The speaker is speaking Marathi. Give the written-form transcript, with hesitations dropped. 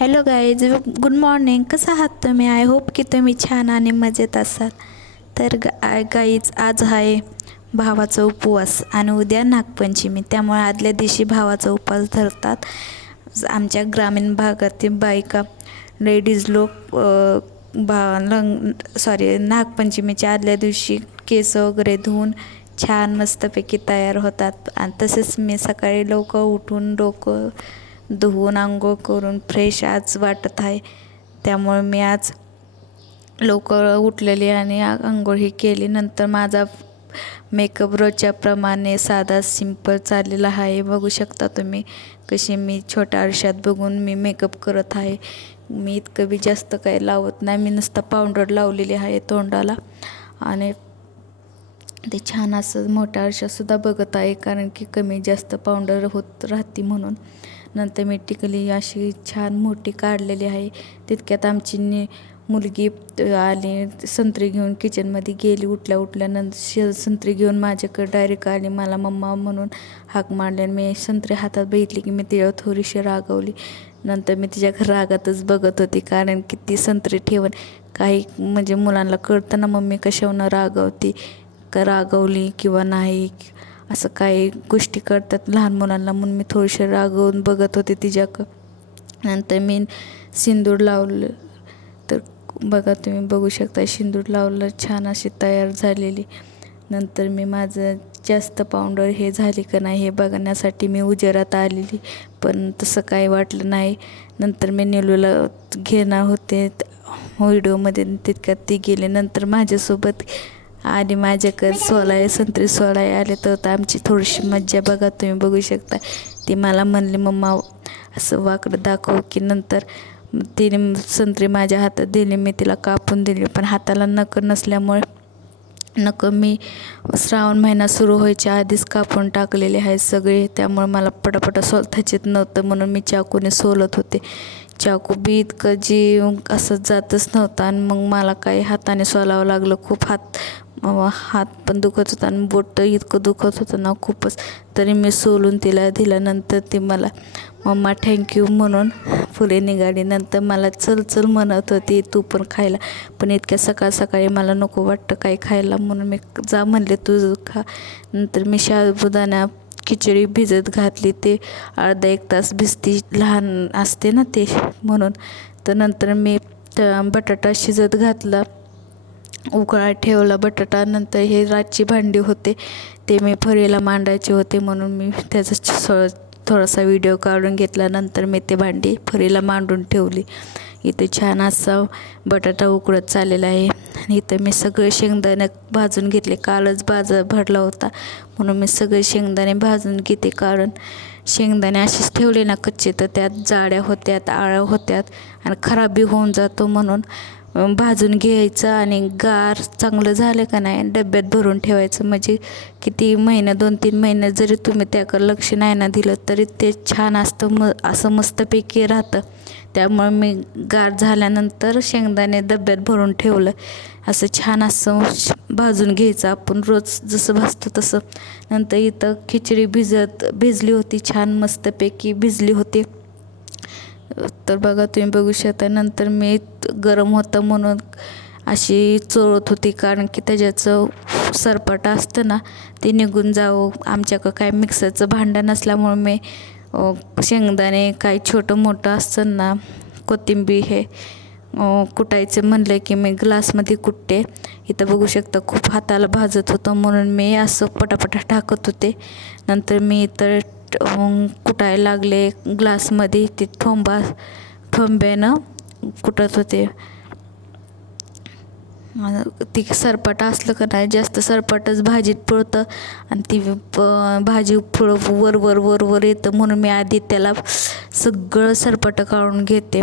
Hello guys, good morning. कसं आहात तुम्ही? आय होप की तुम्ही छान आणि मजेत असाल. तर गाईज, आज आहे भावाचा उपवास आणि उद्या नागपंचमी. त्यामुळे आदल्या दिवशी भावाचा उपवास धरतात. आमच्या ग्रामीण भागातील बायका, लेडीज लोक नागपंचमीच्या आदल्या दिवशी केस वगैरे धुवून छान मस्तपैकी तयार होतात. आणि तसेच मी सकाळी लवकर उठून डोकं धुवून आंघोळ करून फ्रेश आज वाटत आहे. त्यामुळे मी आज लवकर उठलेली आणि आंघोळ ही केली. नंतर माझा मेकअप रोजच्याप्रमाणे साधा सिंपल चाललेला आहे. बघू शकता तुम्ही कशी मी छोट्या आरशात बघून मी मेकअप करत आहे. मी इतकं बी जास्त काही लावत नाही. मी नुसतं पावडर लावलेली आहे तोंडाला आणि ते छान असं मोठ्या आरशातसुद्धा बघत आहे, कारण की कमी जास्त पावडर होत राहते म्हणून. नंतर मी टिकली अशी छान मोठी काढलेली आहे. तितक्यात आमची मुलगी आली, संत्री घेऊन किचनमध्ये गेली. उठल्यानंतर संत्री घेऊन माझ्याकडे डायरेक्ट आली. मला मम्मा म्हणून हाक मारली. मी संत्री हातात बघितली की मी तिच्यावर थोडीशी रागवली. नंतर मी तिच्या रागातच बघत होती, कारण की ती संत्री ठेवून काही म्हणजे मुलांना कळतं ना मम्मी कशावरून रागवती, का रागवली किंवा नाही, असं काही गोष्टी करतात लहान मुलांना, म्हणून मी थोडीशी रागवून बघत होते तिच्याकडं. नंतर मी सिंदूर लावलं. तर बघा, तुम्ही बघू शकता सिंदूर लावलं, छान अशी तयार झालेली. नंतर मी माझं जास्त पावडर हे झाली का नाही हे बघण्यासाठी मी उजेरात आलेली, पण तसं काही वाटलं नाही. नंतर मी निलूला घेणार होते व्हिडिओमध्ये, तितक्यात ती गेले. नंतर माझ्यासोबत आली, माझ्याकडे सोलाय संत्री सोलाय आले. तर आमची थोडीशी मज्जा बघा, तुम्ही बघू शकता. ती मला म्हणली मम्मा असं वाकडं दाखव की. नंतर तिने संत्री माझ्या हातात दिली, मी तिला कापून दिली. पण हाताला नख नसल्यामुळे नखं मी श्रावण महिना सुरू व्हायच्या आधीच कापून टाकलेले आहेत सगळे. त्यामुळे मला पटापटा सोलताच येत नव्हतं, म्हणून मी चाकूने सोलत होते. चाकू बी इतकं असं जातच नव्हतं आणि मग मला काही हाताने सोलावं लागलं. खूप हात पण दुखत होता आणि बोट इतकं दुखत होतं ना खूपच. तरी मी सोलून तिला दिल्यानंतर ती मला मम्मा थँक्यू म्हणून पुढे निघाली. नंतर मला चल म्हणत होती तू पण खायला, पण इतक्या सकाळी मला नको वाटतं काही खायला, म्हणून मी जा म्हणले तू खा. नंतर मी साबुदाणा खिचडी भिजत घातली. ते अर्धा एक तास भिजती, लहान असते ना ते म्हणून. तर नंतर मी बटाटा शिजत घातला, उकळा ठेवला बटाटा. नंतर हे रातची भांडी होते ते मी फरीला मांडायचे होते, म्हणून मी त्याचा थोडासा व्हिडिओ काढून घेतला. नंतर मी ते भांडी फरीला मांडून ठेवली. इथे छान असा बटाटा उकळत चाललेला आहे. आणि इथं मी सगळे शेंगदाणे भाजून घेतले. कालच बाजार भरला होता म्हणून मी सगळे शेंगदाणे भाजून घेते, कारण शेंगदाणे असेच ठेवले ना कच्चे तर त्यात जाड्या होत्यात, आळ्या होत्यात आणि खराब बी होऊन जातो. म्हणून भाजून घ्यायचं आणि गार चांगलं झालं का नाही डब्यात भरून ठेवायचं. म्हणजे किती महिने 2-3 महिने जरी तुम्ही त्याकडे लक्ष नाही ना दिलं तरी ते छान असतं, असं मस्तपैकी राहतं. त्यामुळे मी गार झाल्यानंतर शेंगदाणे डब्यात भरून ठेवलं. असं छान असं भाजून घ्यायचं आपण रोज जसं भाजतो तसं. नंतर इथं खिचडी भिजली होती, छान मस्तपैकी भिजली होती. तर बघा, तुम्ही बघू शकता. नंतर मी गरम होतं म्हणून अशी चोळत होती, कारण की त्याच्याचं सरपटा असतं ना ते निघून जावं. आमच्याकडं काय मिक्सरचं भांडं नसल्यामुळे मी शेंगदाणे काही छोटं मोठं असतं ना, कोथिंबीर हे कुटायचं म्हणलं की मी ग्लासमध्ये कुटते. इथं बघू शकता खूप हाताला भाजत होतं म्हणून मी असं पटापटा टाकत होते. नंतर मी इतर कुटायला लागले ग्लासमध्ये. ते ठोंब्यानं कुटत होते. ती सरपटा असलं का नाही जास्त सरपटच भाजीत पळतं आणि ती भाजी वर येतं, म्हणून मी आधी त्याला सगळं सरपटं काढून घेते.